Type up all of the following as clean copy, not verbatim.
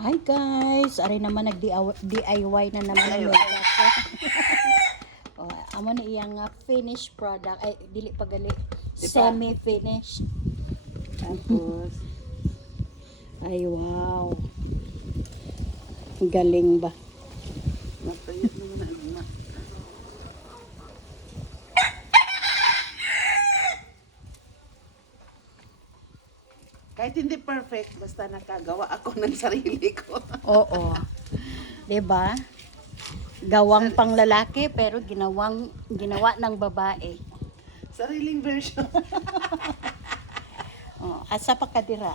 Hi guys, ari naman nag-DIY na naman yung oh, amo na iyang finished product ay dili pa gali semi-finished. Tapos Ay wow. Galing ba? matuyot naman na ano ma. Kahit hindi perfect, basta nakagawa ako ng sarili ko. Oo. 'Di ba? Gawang pang lalaki pero ginawa ng babae. Sariling version. Oh, asa pa kadira?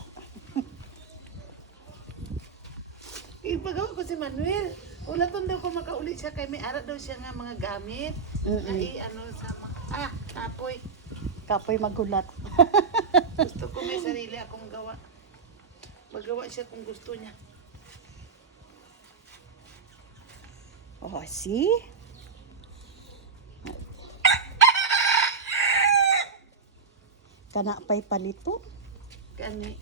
Ipagawa ko si Manuel. Ulaton daw ko makauli siya kay may ara daw siya nga mga gamit. Na ano sa apoy. Kapoy magulat. Gusto ko may sarili akong gawa. Magawa siya kung gusto niya. Oh, see? Kana pa'y palito. Kani.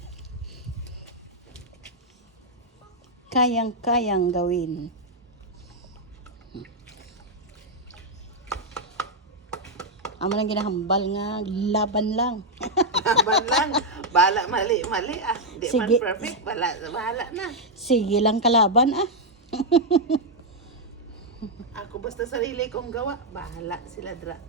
Kayang-kayang gawin. Amo nang ginahambal nga laban lang. Laban lang. Bala mali-mali ah. Hindi man Sige. perfect. Bahala na. Sige lang kalaban ah. Ako basta sarili kong gawa. Bahala sila dra.